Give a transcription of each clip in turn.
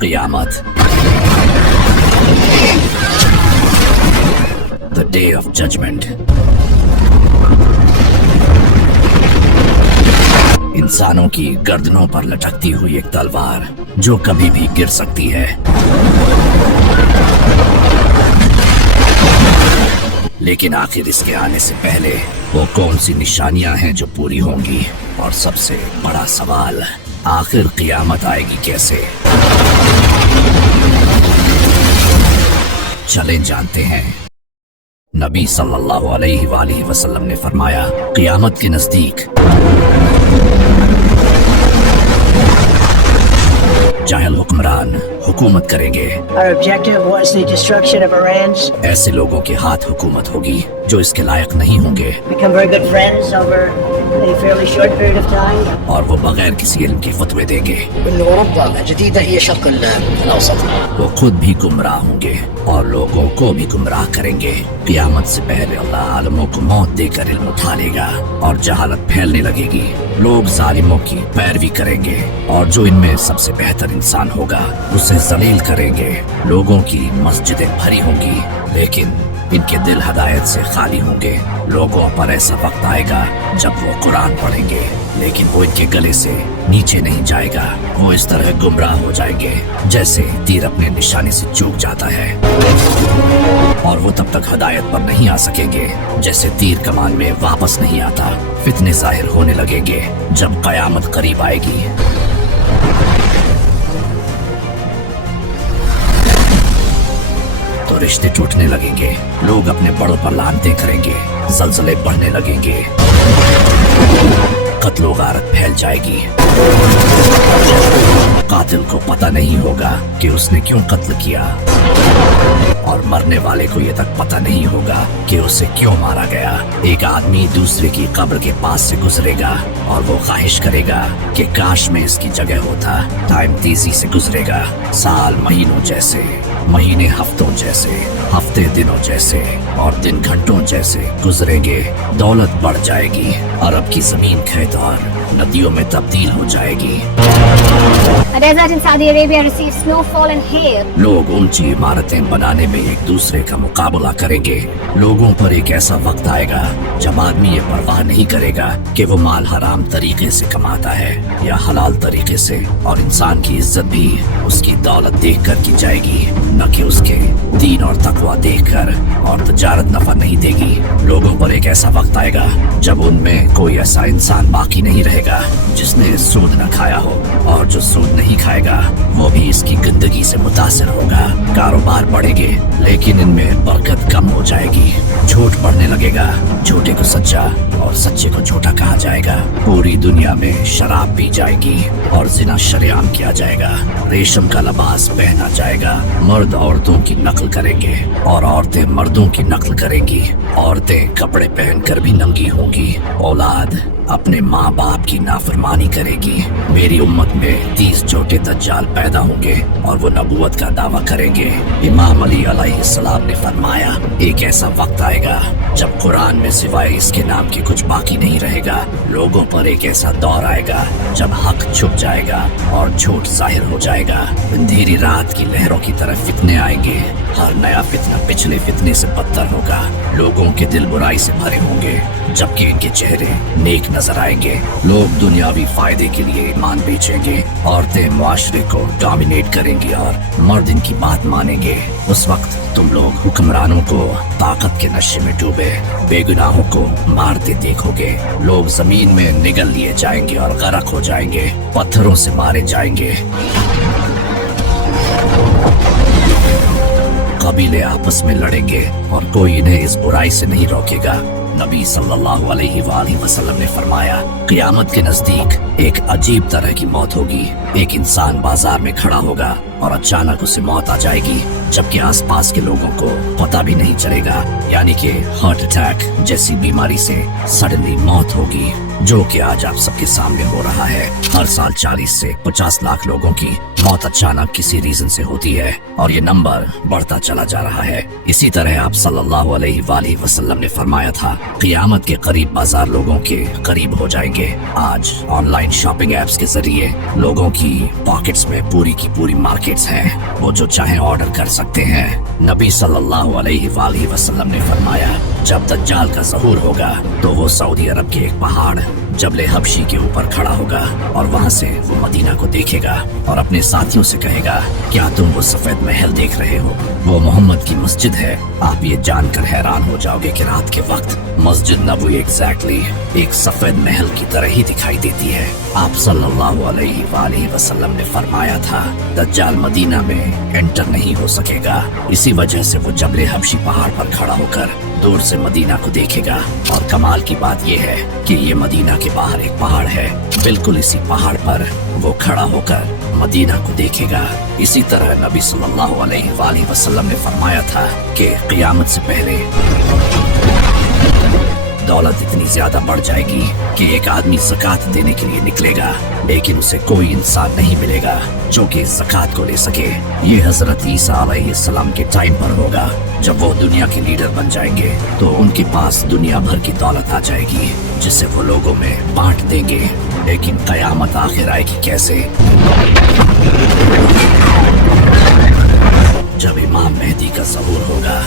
قیامت The Day of Judgment. इंसानों की गर्दनों पर लटकती हुई एक तलवार जो कभी भी गिर सकती है, लेकिन आखिर इसके आने से पहले वो कौन सी निशानियां हैं जो पूरी होंगी? और सबसे बड़ा सवाल, आखिर क़यामत आएगी कैसे? चलें जानते हैं। नबी सल्लल्लाहु अलैहि वसल्लम ने फरमाया, क़यामत के नज़दीक जाहिल हुक्मरान हुकूमत करेंगे। Our objective was the destruction of Iran's. ऐसे लोगों के हाथ हुकूमत होगी जो इसके लायक नहीं होंगे, Become very good friends over a fairly short period of time. और वो बगैर किसी इल्म के फतवे देंगे। إن أوروبا الجديدة هي شرق الأوسط. वो खुद भी गुमराह होंगे और लोगों को भी गुमराह करेंगे। क़यामत से पहले अल्लाह आलमों को मौत देकर इल्म उठा लेगा और जहालत फैलने लगेगी। लोग जालिमों की पैरवी करेंगे और जो इनमें सबसे बेहतर इंसान होगा उसे जलील करेंगे। लोगों की मस्जिदें भरी होंगी, लेकिन इनके दिल हदायत से खाली होंगे। लोगों पर ऐसा वक्त आएगा जब वो कुरान पढ़ेंगे, लेकिन वो इनके गले से नीचे नहीं जाएगा। वो इस तरह गुमराह हो जाएंगे जैसे तीर अपने निशाने से चूक जाता है, और वो तब तक हदायत पर नहीं आ सकेंगे जैसे तीर कमान में वापस नहीं आता। फितने जाहिर होने लगेंगे जब क़यामत करीब आएगी। तो रिश्ते टूटने लगेंगे, लोग अपने बड़ों पर लानतें करेंगे, जलजले बढ़ने लगेंगे, कत्लो गारत फैल जाएगी। कातिल को पता नहीं होगा कि उसने क्यों कत्ल किया, और मरने वाले को ये तक पता नहीं होगा कि उसे क्यों मारा गया। एक आदमी दूसरे की कब्र के पास से गुजरेगा और वो ख्वाहिश करेगा कि काश में इसकी जगह होता। टाइम तेजी से गुजरेगा, साल महीनों जैसे, महीने हफ्तों जैसे, हफ्ते दिनों जैसे, और दिन घंटों जैसे गुजरेंगे। दौलत बढ़ जाएगी, अरब की जमीन खेत और नदियों में तब्दील हो जाएगी। A desert in Saudi Arabia receives snowfall and hail. लोग ऊंची इमारतें बनाने में एक दूसरे का मुकाबला करेंगे। लोगों पर एक ऐसा वक्त आएगा जब आदमी ये परवाह नहीं करेगा कि वो माल हराम तरीके से कमाता है या हलाल तरीके से, और इंसान की इज्जत भी उसकी दौलत देख कर की जाएगी, न कि उसके दीन और तकवा देख कर। और तजारत नफा नहीं देगी। लोगों पर एक ऐसा वक्त आएगा जब उनमें कोई ऐसा इंसान बाकी नहीं रहेगा जिसने सूद न खाया हो, और जो सूद नहीं खाएगा वो भी इसकी गंदगी से मुतासिर होगा। कारोबार बढ़ेंगे, लेकिन इनमें बरकत कम हो जाएगी। झूठ बढ़ने लगेगा, झूठे को सच्चा और सच्चे को झूठा कहा जाएगा। पूरी दुनिया में शराब पी जाएगी और जिना शरेआम किया जाएगा। रेशम का लिबास पहना जाएगा। मर्द औरतों की नकल करेंगे और औरतें मर्दों की नकल करेंगी। औरतें कपड़े पहनकर भी नंगी होंगी। औलाद अपने माँ बाप की नाफरमानी करेगी। मेरी उम्मत में 30 छोटे दज्जाल पैदा होंगे और वो नबूवत का दावा करेंगे। इमाम अली अलैहिस्सलाम ने फरमाया, एक ऐसा वक्त आएगा जब कुरान में सिवाय इसके नाम के कुछ बाकी नहीं रहेगा। लोगों पर एक ऐसा दौर आएगा जब हक छुप जाएगा और झूठ जाहिर हो जाएगा। अंधेरी रात की लहरों की तरफ फितने आएंगे। हर नया फितना पिछले फितने से बदतर होगा। लोगों के दिल बुराई से भरे होंगे, जबकि इनके चेहरे नेक नजर आएंगे। लोग दुनियावी फायदे के लिए ईमान बेचेंगे। औरतें मुआशरे को डोमिनेट करेंगी और मर्द इनकी बात मानेंगे। उस वक्त तुम लोग हुक्मरानों को ताकत के नशे में डूबे बेगुनाहों को मारते देखोगे। लोग जमीन में निगल लिए जाएंगे और गरक हो जाएंगे, पत्थरों से मारे जाएंगे। कबीले आपस में लड़ेंगे और कोई इन्हें इस बुराई से नहीं रोकेगा। नबी सल्लल्लाहु अलैहि वसल्लम ने फरमाया, क़यामत के नजदीक एक अजीब तरह की मौत होगी। एक इंसान बाजार में खड़ा होगा और अचानक उसे मौत आ जाएगी, जबकि आसपास के लोगों को पता भी नहीं चलेगा। यानी कि हार्ट अटैक जैसी बीमारी से सडनली मौत होगी। जो कि आज आप सबके सामने हो रहा है। हर साल 40 से 50 लाख लोगों की मौत अचानक किसी रीजन से होती है और ये नंबर बढ़ता चला जा रहा है। इसी तरह आप सल्लल्लाहु अलैहि वसल्लम ने फरमाया था, क़यामत के करीब बाजार लोगों के करीब हो जाएंगे। आज ऑनलाइन शॉपिंग एप्स के जरिए लोगों की पॉकेट्स में पूरी की पूरी मार्केट्स हैं, वो जो चाहे ऑर्डर कर सकते हैं। नबी सल्लल्लाहु अलैहि वसल्लम ने फरमाया, जब दज्जाल का ज़हूर होगा तो वो सऊदी अरब के एक पहाड़ जबले हबशी के ऊपर खड़ा होगा और वहाँ से वो मदीना को देखेगा और अपने साथियों से कहेगा, क्या तुम वो सफेद महल देख रहे हो? वो मोहम्मद की मस्जिद है। आप ये जानकर हैरान हो जाओगे कि रात के वक्त मस्जिद नबवी एग्जैक्टली एक सफेद महल की तरह ही दिखाई देती है। आप सल्लल्लाहु अलैहि वसल्लम ने फरमाया था, दज्जाल मदीना में एंटर नहीं हो सकेगा। इसी वजह से वो जबले हबशी पहाड़ पर खड़ा होकर दूर से मदीना को देखेगा। और कमाल की बात यह है कि ये मदीना के बाहर एक पहाड़ है, बिल्कुल इसी पहाड़ पर वो खड़ा होकर मदीना को देखेगा। इसी तरह नबी सल्लल्लाहु अलैहि वसल्लम ने फरमाया था कि क़यामत से पहले दौलत इतनी ज्यादा बढ़ जाएगी कि एक आदमी ज़कात देने के लिए निकलेगा, लेकिन उसे कोई इंसान नहीं मिलेगा जो कि ज़कात को ले सके। ये हजरत ईसा अलैहिस्सलाम के टाइम पर होगा। जब वो दुनिया के लीडर बन जाएंगे तो उनके पास दुनिया भर की दौलत आ जाएगी, जिसे वो लोगों में बांट देंगे। लेकिन क़यामत आखिर आएगी कैसे? जब इमाम मेहदी का ज़हूर होगा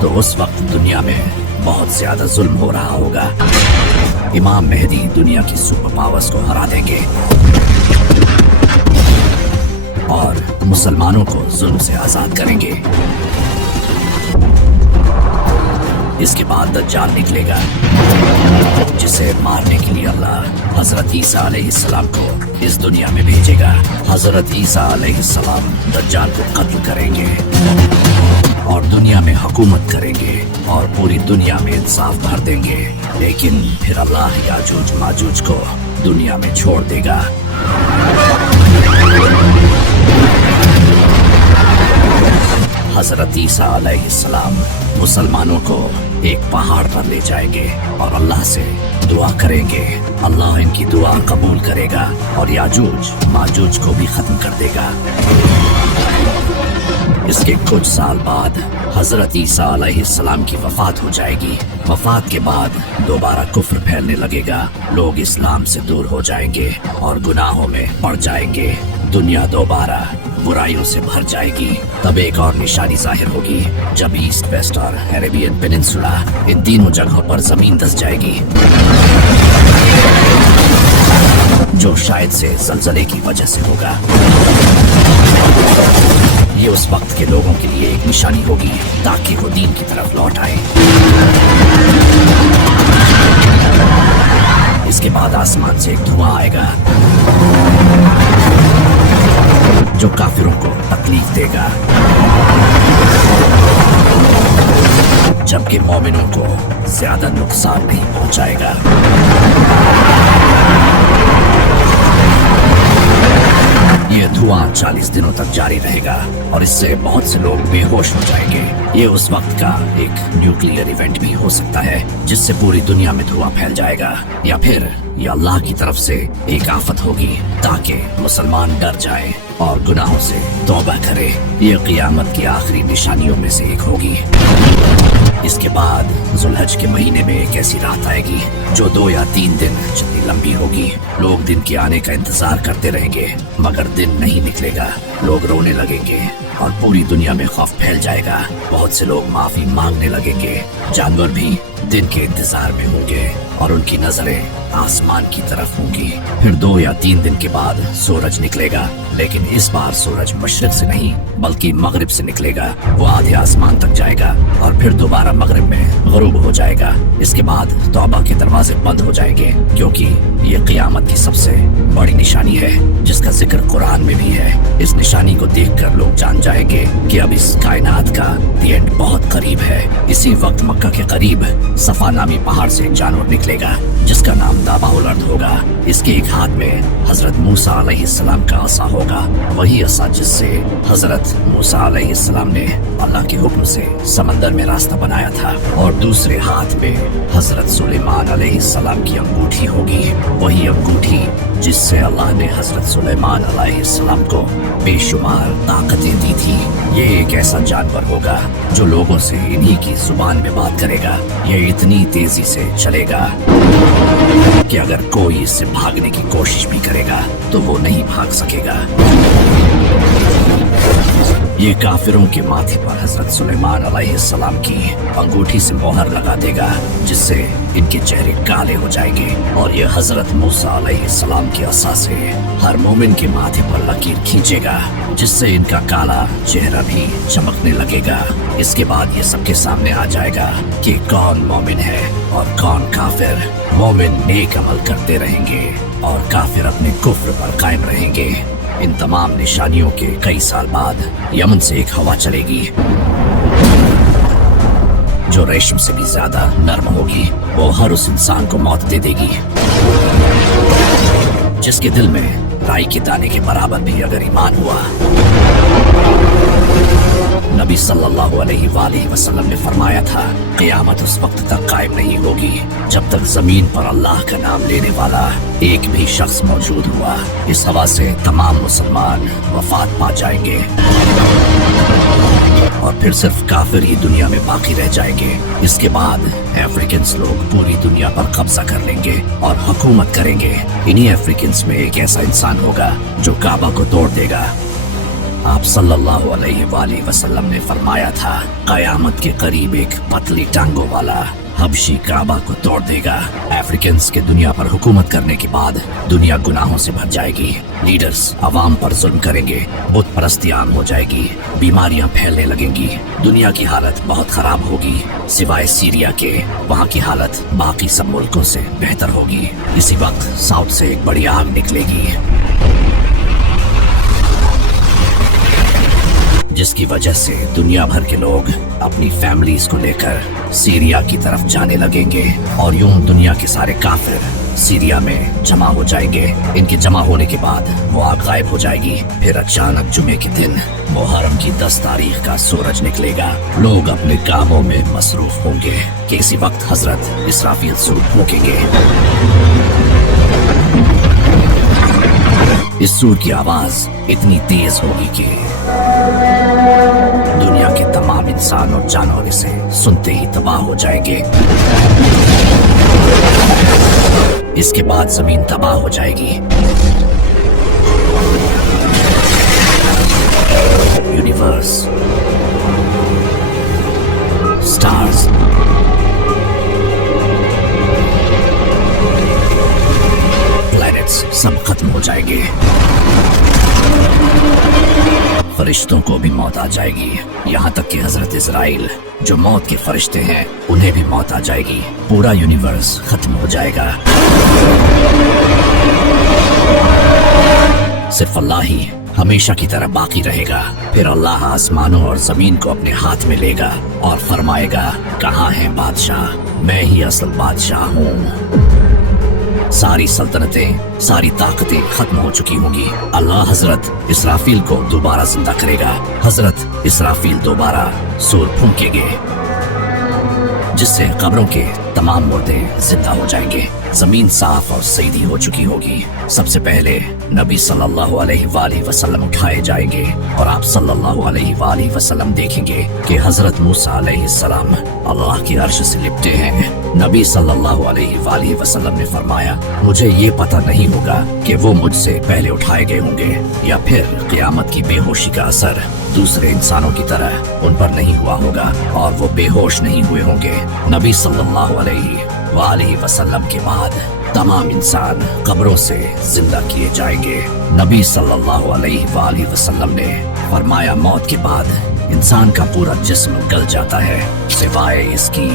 तो उस वक्त दुनिया में बहुत ज्यादा जुल्म हो रहा होगा। इमाम मेहदी दुनिया की सुपर पावर्स को हरा देंगे और मुसलमानों को जुल्म से आजाद करेंगे। इसके बाद दज्जाल निकलेगा, जिसे मारने के लिए अल्लाह हजरत ईसा अलैहिस्सलाम को इस दुनिया में भेजेगा। हजरत ईसा अलैहिस्सलाम दज्जाल को कत्ल करेंगे और दुनिया में हुकूमत करेंगे और पूरी दुनिया में इंसाफ भर देंगे। लेकिन फिर अल्लाह याजूज माजूज को दुनिया में छोड़ देगा। हजरत ईसा अलैहिस्सलाम मुसलमानों को एक पहाड़ पर ले जाएंगे और अल्लाह से दुआ करेंगे। अल्लाह इनकी दुआ कबूल करेगा और याजूज माजूज को भी खत्म कर देगा। इसके कुछ साल बाद हजरत ईसा अलैहिस्सलाम की वफात हो जाएगी। वफात के बाद दोबारा कुफ्र फैलने लगेगा, लोग इस्लाम से दूर हो जाएंगे और गुनाहों में पड़ जाएंगे। दुनिया दोबारा बुराइयों से भर जाएगी। तब एक और निशानी जाहिर होगी, जब ईस्ट वेस्ट और अरेबियन पेनिनसुला इन तीनों जगहों पर जमीन धंस जाएगी, जो शायद से ज़लज़ले की वजह से होगा। ये उस वक्त के लोगों के लिए एक निशानी होगी ताकि वो दीन की तरफ लौट आए। इसके बाद आसमान से एक धुआं आएगा जो काफिरों को तकलीफ देगा, जबकि मोमिनों को ज्यादा नुकसान नहीं पहुंचाएगा। ये धुआं 40 दिनों तक जारी रहेगा और इससे बहुत से लोग बेहोश हो जाएंगे। ये उस वक्त का एक न्यूक्लियर इवेंट भी हो सकता है जिससे पूरी दुनिया में धुआं फैल जाएगा, या फिर ये अल्लाह की तरफ से एक आफत होगी ताकि मुसलमान डर जाए और गुनाहों से तौबा करे। ये क़यामत की आखिरी निशानियों में से एक होगी। इसके बाद जुल्हज के महीने में एक ऐसी रात आएगी जो 2 या 3 दिन जितनी लंबी होगी। लोग दिन के आने का इंतजार करते रहेंगे मगर दिन नहीं निकलेगा। लोग रोने लगेंगे और पूरी दुनिया में खौफ फैल जाएगा। बहुत से लोग माफी मांगने लगेंगे। जानवर भी दिन के इंतजार में होंगे और उनकी नजरें आसमान की तरफ होंगी। फिर 2 या 3 दिन के बाद सूरज निकलेगा, लेकिन इस बार सूरज मशरिक से नहीं बल्कि मगरिब से निकलेगा। वो आधे आसमान तक जाएगा और फिर दोबारा मगरिब में गुरूब हो जाएगा। इसके बाद तौबा के दरवाजे बंद हो जाएंगे, क्योंकि ये क़यामत की सबसे बड़ी निशानी है जिसका जिक्र जिक्र कुरान में भी है। इस निशानी को देखकर लोग जान जाएंगे कि अब इस कायनात का द एंड बहुत करीब है। इसी वक्त मक्का के करीब सफा नामी पहाड़ से एक जानवर निकलेगा जिसका नाम दाबाउल अर्द होगा। इसके एक हाथ में हजरत मूसा अलैहिस्सलाम का असा होगा, वही असा जिससे हजरत मूसा अलैहिस्सलाम ने अल्लाह के हुक्म से समंदर में रास्ता बनाया था, और दूसरे हाथ में हजरत सुलेमान अलैहिस्सलाम की अंगूठी होगी, वही अंगूठी जिससे अल्लाह ने हजरत सुलेमान अलैहिस्सलाम को बेशुमार ताकतें दी थी। ये एक ऐसा जानवर होगा जो लोगों से इन्हीं की जुबान में बात करेगा। ये इतनी तेजी से चलेगा कि अगर कोई इससे भागने की कोशिश भी करेगा तो वो नहीं भाग सकेगा। ये काफिरों के माथे पर हजरत सुलेमान अलैहिस्सलाम की अंगूठी से मोहर लगा देगा जिससे इनके चेहरे काले हो जाएंगे, और ये हजरत मूसा अलैहिस्सलाम के असा से हर मोमिन के माथे पर लकीर खींचेगा जिससे इनका काला चेहरा भी चमकने लगेगा। इसके बाद ये सबके सामने आ जाएगा कि कौन मोमिन है और कौन काफिर। मोमिन नेक अमल करते रहेंगे और काफिर अपने कुफ्र पर कायम रहेंगे। इन तमाम निशानियों के कई साल बाद यमन से एक हवा चलेगी जो रेशम से भी ज्यादा नर्म होगी। वो हर उस इंसान को मौत दे देगी जिसके दिल में राई के दाने के बराबर भी अगर ईमान हुआ। नबी सल्लल्लाहु अलैहि वसल्लम ने फरमाया था, क़यामत उस वक्त तक कायम नहीं होगी जब तक जमीन पर अल्लाह का नाम लेने वाला एक भी शख्स मौजूद हुआ। इस हवा से तमाम मुसलमान वफात पा जाएंगे और फिर सिर्फ काफिर ही दुनिया में बाकी रह जाएंगे। इसके बाद अफ्रीकन लोग पूरी दुनिया पर कब्जा कर लेंगे और हुकूमत करेंगे। इन्हीं अफ्रीकन में एक ऐसा इंसान होगा जो काबा को तोड़ देगा। आप सल्लल्लाहु अलैहि वसल्लम ने फरमाया था, क़यामत के करीब एक पतली टांगों वाला हबशी काबा को तोड़ देगा। अफ्रीकन्स के दुनिया पर हुकूमत करने के बाद दुनिया गुनाहों से भर जाएगी। लीडर्स अवाम पर जुल्म करेंगे, बुत परस्ती आम हो जाएगी, बीमारियां फैलने लगेंगी, दुनिया की हालत बहुत खराब होगी। सिवाय सीरिया के वहाँ की हालत बाकी सब मुल्कों से बेहतर होगी। इसी वक्त साउथ से एक बड़ी आग निकलेगी जिसकी वजह से दुनिया भर के लोग अपनी फैमिलीज को लेकर सीरिया की तरफ जाने लगेंगे, और यूं दुनिया के सारे काफिर सीरिया में जमा हो जाएंगे। इनके जमा होने के बाद वो आग गायब हो जाएगी। फिर अचानक जुमे के दिन मुहर्रम की 10 तारीख का सूरज निकलेगा। लोग अपने कामों में मसरूफ होंगे कि इसी वक्त हजरत इसराफील सूर फूकेंगे। इस सूर की आवाज इतनी तेज होगी कि दुनिया के तमाम इंसान और जानवर इसे सुनते ही तबाह हो जाएंगे। इसके बाद जमीन तबाह हो जाएगी। यूनिवर्स, स्टार्स, प्लैनेट्स सब खत्म हो जाएंगे। फरिश्तों को भी मौत आ जाएगी, यहाँ तक कि हजरत इजराइल जो मौत के फरिश्ते हैं उन्हें भी मौत आ जाएगी। पूरा यूनिवर्स खत्म हो जाएगा। सिर्फ अल्लाह ही हमेशा की तरह बाकी रहेगा। फिर अल्लाह आसमानों और जमीन को अपने हाथ में लेगा और फरमाएगा, कहाँ है बादशाह? मैं ही असल बादशाह हूँ। सारी सल्तनतें, सारी ताकतें खत्म हो चुकी होंगी। अल्लाह हजरत इसराफील को दोबारा जिंदा करेगा। हजरत इसराफील दोबारा सूर फूंकेंगे जिससे कब्रों के तमाम मुर्दे जिंदा हो जाएंगे। जमीन साफ और सीधी हो चुकी होगी। सबसे पहले नबी सल्लल्लाहु अलैहि वसल्लम उठाए जाएंगे और आप सल्लल्लाहु अलैहि वसल्लम देखेंगे कि हजरत मूसा अलैहिस्सलाम अल्लाह की अर्श से लिपटे हैं। नबी सल्लल्लाहु अलैहि वसल्लम ने फरमाया, मुझे ये पता नहीं होगा कि वो मुझसे पहले उठाए गए होंगे या फिर क़यामत की बेहोशी का असर दूसरे इंसानों की तरह उन पर नहीं हुआ होगा और वो बेहोश नहीं हुए होंगे। नबी सल्लल्लाहु अलैहि वसल्लम के बाद तमाम इंसान कब्रों से जिंदा किए जाएंगे। नबी सल्लल्लाहु अलैहि वसल्लम ने फरमाया, मौत के बाद इंसान का पूरा जिस्म गल जाता है सिवाय इसकी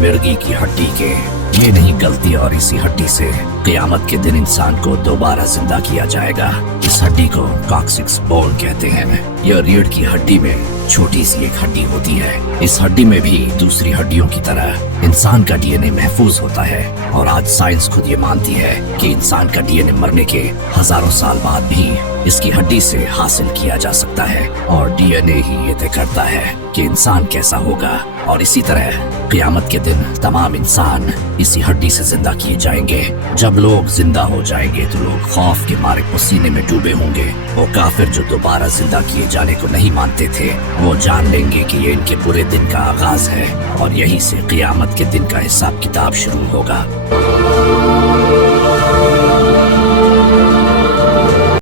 मिर्गी की हड्डी के। ये नहीं गलती और इसी हड्डी से क़यामत के दिन इंसान को दोबारा जिंदा किया जाएगा। इस हड्डी को कॉक्सिक्स बोन कहते हैं। यह रीढ़ की हड्डी में छोटी सी एक हड्डी होती है। इस हड्डी में भी दूसरी हड्डियों की तरह इंसान का डीएनए महफूज होता है और आज साइंस खुद ये मानती है कि इंसान का डीएनए मरने के हजारों साल बाद भी इसकी हड्डी से हासिल किया जा सकता है और डीएनए ही ये तय करता है कि इंसान कैसा होगा। और इसी तरह क़यामत के दिन तमाम इंसान इसी हड्डी से जिंदा किए जाएंगे। जब लोग जिंदा हो जाएंगे तो लोग खौफ के मारे पसीने में डूबे होंगे। वो काफिर जो दोबारा जिंदा किए जाने को नहीं मानते थे वो जान लेंगे कि ये इनके बुरे दिन का आगाज है और यहीं से क़यामत के दिन का हिसाब किताब शुरू होगा।